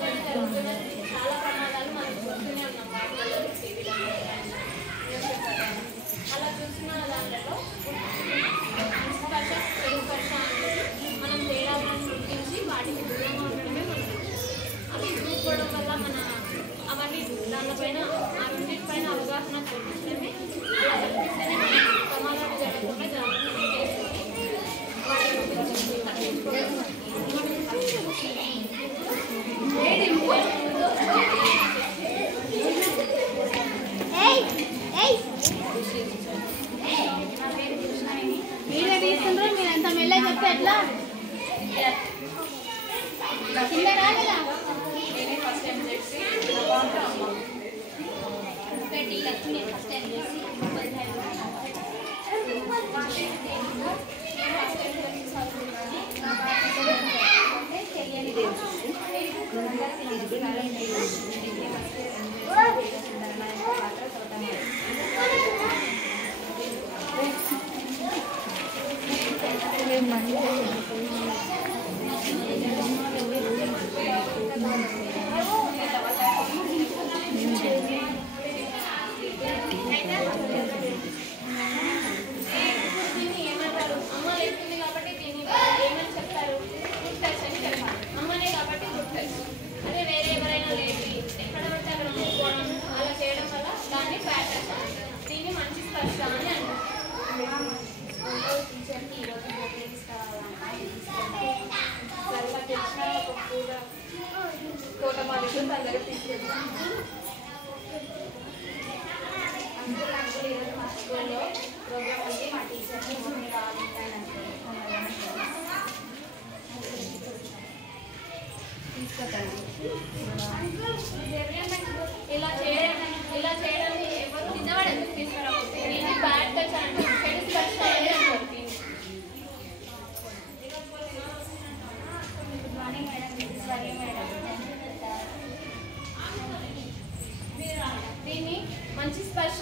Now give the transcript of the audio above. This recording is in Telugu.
చాలా ప్రమాదాలు మనం చూస్తూనే ఉన్నాం వార్తల్లో టీవీలో అలా చూసిన దాంట్లో స్పర్శ స్పర్శ అనేది మనం తేడాలను గుర్తించి వాటికి దూరంగా ఉండడమే మనం అవి చూసుకోవడం వల్ల మన అవన్నీ దానిపైన ఆ రెండింటిపైన అవగాహన కల్పించడమే అలా కల్పిస్తేనే మనకి ప్రమాదాలు జరగకుండా జాగ్రత్తలు చేసుకొని వాటి గురించి తగ్గించుకోవడం మీరే తీసుకుంటారు. మీరు ఎంత మెల్లగా చెప్తే ఎట్లా కింద రాలేదా? ఫస్ట్ టైం చేసి ఫస్ట్ టైం చేసి ఏమంటారు అమ్మ లేస్తుంది కాబట్టి దీన్ని ఏమని చెప్తారు గుడ్ టచ్ అని చెప్తారు అమ్మనే కాబట్టి గుడ్ టచ్ అదే వేరే ఎవరైనా లేపి ఎక్కడ పడితే అక్కడ మూసుకోవడం అలా చేయడం వల్ల దాన్ని బ్యాడ్ టచ్ అంటారు దీన్ని మంచి స్పర్శ అని అంటారు టీచర్కి ఈరోజు బొకే తీసుకురావాలన్నా తెలిసిన ఒక పూల తోటమాలికి తన దగ్గర తీసుకెళ్తాను అంకుల్ ఈరోజు మా స్కూల్లో ప్రోగ్రామ్ ఉంది మా టీచర్ని మమ్మీ రావాలంటాను ఇలా చేయడానికి ఎవరు చిన్నవాడు ఎందుకు తీసుకురాకపోతే దీన్ని బ్యాడ్ టచ్ అంటారు చెడు స్పర్శ అనేది అంటారు దీన్ని good morning madam, this is వరి మేడం. దీన్ని మంచి స్పర్శ